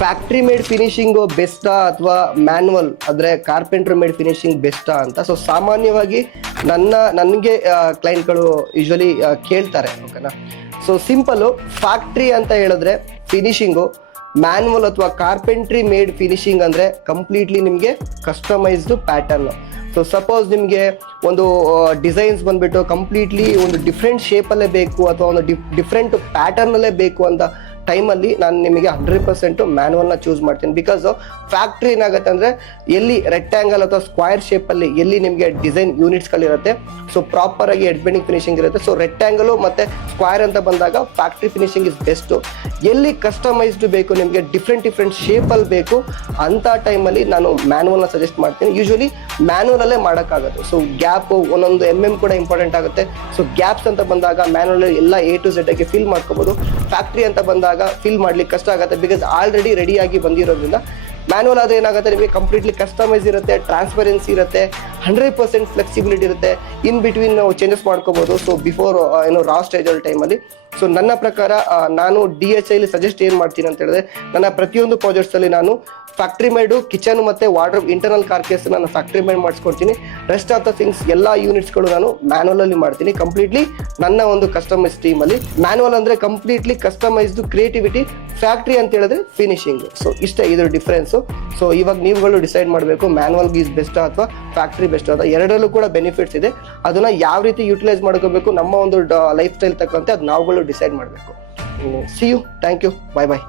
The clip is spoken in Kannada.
ಫ್ಯಾಕ್ಟ್ರಿ ಮೇಡ್ ಫಿನಿಶಿಂಗು ಬೆಸ್ಟಾ ಅಥವಾ ಮ್ಯಾನ್ಯುವಲ್ ಅಂದರೆ ಕಾರ್ಪೆಂಟರ್ ಮೇಡ್ ಫಿನಿಶಿಂಗ್ ಬೆಸ್ಟಾ ಅಂತ. ಸೊ ಸಾಮಾನ್ಯವಾಗಿ ನನಗೆ ಕ್ಲೈಂಟ್ಗಳು ಯೂಶ್ವಲಿ ಕೇಳ್ತಾರೆ, ಓಕೆನಾ. ಸೊ ಸಿಂಪಲ್ಲು, ಫ್ಯಾಕ್ಟ್ರಿ ಅಂತ ಹೇಳಿದ್ರೆ ಫಿನಿಶಿಂಗು, ಮ್ಯಾನ್ಯುವಲ್ ಅಥವಾ ಕಾರ್ಪೆಂಟ್ರಿ ಮೇಡ್ ಫಿನಿಶಿಂಗ್ ಅಂದರೆ ಕಂಪ್ಲೀಟ್ಲಿ ನಿಮಗೆ ಕಸ್ಟಮೈಸ್ಡ್ ಪ್ಯಾಟರ್ನ್. ಸೊ ಸಪೋಸ್ ನಿಮಗೆ ಒಂದು ಡಿಸೈನ್ಸ್ ಬಂದ್ಬಿಟ್ಟು ಕಂಪ್ಲೀಟ್ಲಿ ಒಂದು ಡಿಫ್ರೆಂಟ್ ಶೇಪಲ್ಲೇ ಬೇಕು ಅಥವಾ ಒಂದು ಡಿಫ್ರೆಂಟ್ ಪ್ಯಾಟರ್ನಲ್ಲೇ ಬೇಕು ಅಂತ ಟೈಮಲ್ಲಿ ನಾನು ನಿಮಗೆ 100% ಮ್ಯಾನ್ಯುವಲ್ನ ಚೂಸ್ ಮಾಡ್ತೀನಿ. ಬಿಕಾಸ್ ಫ್ಯಾಕ್ಟ್ರಿ ಏನಾಗುತ್ತೆ ಅಂದರೆ ಎಲ್ಲಿ ರೆಕ್ಟ್ಯಾಂಗಲ್ ಅಥವಾ ಸ್ಕ್ವೈರ್ ಶೇಪಲ್ಲಿ ಎಲ್ಲಿ ನಿಮಗೆ ಡಿಸೈನ್ ಯೂನಿಟ್ಸ್ಗಳಿರುತ್ತೆ, ಸೊ ಪ್ರಾಪರಾಗಿ ಎಡ್ಜ್ ಬೆಂಡಿಂಗ್ ಫಿನಿಶಿಂಗ್ ಇರುತ್ತೆ. ಸೊ ರೆಕ್ಟ್ಯಾಂಗಲು ಮತ್ತು ಸ್ಕ್ವೈರ್ ಅಂತ ಬಂದಾಗ ಫ್ಯಾಕ್ಟ್ರಿ ಫಿನಿಶಿಂಗ್ ಇಸ್ ಬೆಸ್ಟು. ಎಲ್ಲಿ ಕಸ್ಟಮೈಸ್ಡ್ ಬೇಕು ನಿಮಗೆ, ಡಿಫ್ರೆಂಟ್ ಶೇಪಲ್ಲಿ ಬೇಕು ಅಂತ ಟೈಮಲ್ಲಿ ನಾನು ಮ್ಯಾನ್ಯುವಲ್ನ ಸಜೆಸ್ಟ್ ಮಾಡ್ತೀನಿ. ಯೂಶ್ವಲಿ ಮ್ಯಾನ್ಯುವಲಲ್ಲೇ ಮಾಡೋಕ್ಕಾಗುತ್ತೆ. ಸೊ ಗ್ಯಾಪು ಒಂದೊಂದು ಕೂಡ ಇಂಪಾರ್ಟೆಂಟ್ ಆಗುತ್ತೆ. ಸೊ ಗ್ಯಾಪ್ಸ್ ಅಂತ ಬಂದಾಗ ಮ್ಯಾನ್ಯುವಲ್ ಎಲ್ಲ A to Z ಆಗಿ ಫಿಲ್ ಮಾಡ್ಕೋಬೋದು. ಫ್ಯಾಕ್ಟ್ರಿ ಅಂತ ಬಂದಾಗ ಫಿಲ್ ಮಾಡ್ಲಿಕ್ಕೆ ಕಷ್ಟ ಆಗುತ್ತೆ, ಬಿಕಾಸ್ ಆಲ್ರೆಡಿ ರೆಡಿಯಾಗಿ ಬಂದಿರೋದ್ರಿಂದ. ಮ್ಯಾನ್ಯುವಲ್ ಆದರೆ ಏನಾಗುತ್ತೆ, ನಿಮಗೆ ಕಂಪ್ಲೀಟ್ಲಿ ಕಸ್ಟಮೈಸ್ ಇರುತ್ತೆ, ಟ್ರಾನ್ಸ್ಪರೆನ್ಸಿ ಇರುತ್ತೆ, 100% ಫ್ಲೆಕ್ಸಿಬಿಲಿಟಿ ಇರುತ್ತೆ. ಇನ್ ಬಿಟ್ವೀನ್ ನಾವು ಚೇಂಜಸ್ ಮಾಡ್ಕೋಬೋದು. ಸೊ ಬಿಫೋರ್ ರಾ ಸ್ಟೇಜಲ್ ಟೈಮಲ್ಲಿ. ಸೊ ನನ್ನ ಪ್ರಕಾರ ನಾನು DHIಲಿ ಸಜೆಸ್ಟ್ ಏನು ಮಾಡ್ತೀನಿ ಅಂತ ಹೇಳಿದ್ರೆ, ನನ್ನ ಪ್ರತಿಯೊಂದು ಪ್ರಾಜೆಕ್ಟ್ಸಲ್ಲಿ ನಾನು ಫ್ಯಾಕ್ಟ್ರಿ ಮೇಡು ಕಿಚನ್ ಮತ್ತು ವಾರ್ಡ್ರೋಬ್ ಇಂಟರ್ನಲ್ ಕಾರ್ಕೇಸ್ ನಾನು ಫ್ಯಾಕ್ಟ್ರಿ ಮೇಡ್ ಮಾಡಿಸ್ಕೊಡ್ತೀನಿ. ರೆಸ್ಟ್ ಆಫ್ ದ ಥಿಂಗ್ಸ್ ಎಲ್ಲ ಯೂನಿಟ್ಸ್ಗಳು ನಾನು ಮ್ಯಾನ್ಯುವಲಲ್ಲಿ ಮಾಡ್ತೀನಿ, ಕಂಪ್ಲೀಟ್ಲಿ ನನ್ನ ಒಂದು ಕಸ್ಟಮೈಸ್ ಟೀಮಲ್ಲಿ. ಮ್ಯಾನ್ಯುವಲ್ ಅಂದರೆ ಕಂಪ್ಲೀಟ್ಲಿ ಕಸ್ಟಮೈಸ್ದು ಕ್ರಿಯೇಟಿವಿಟಿ, ಫ್ಯಾಕ್ಟ್ರಿ ಅಂತ ಹೇಳಿದ್ರೆ ಫಿನಿಶಿಂಗ್. ಸೊ ಇಷ್ಟೇ ಇದ್ರ ಡಿಫ್ರೆನ್ಸು. ಸೊ ಇವಾಗ ನೀವುಗಳು ಡಿಸೈಡ್ ಮಾಡಬೇಕು, ಮ್ಯಾನ್ಯುವಲ್ ಈಸ್ ಬೆಸ್ಟ್ ಅಥವಾ ಫ್ಯಾಕ್ಟ್ರಿ ಬೆಸ್ಟ್ ಅಂತ. ಎರಡರಲ್ಲೂ ಕೂಡ ಬೆನಿಫಿಟ್ಸ್ ಇದೆ. ಅದನ್ನು ಯಾವ ರೀತಿ ಯೂಟಿಲೈಸ್ ಮಾಡ್ಕೋಬೇಕು, ನಮ್ಮ ಒಂದು ಲೈಫ್ ಸ್ಟೈಲ್ ತಕ್ಕಂತೆ ಅದು ನಾವುಗಳು ಡಿಸೈಡ್ ಮಾಡಬೇಕು. See you, thank you, bye bye.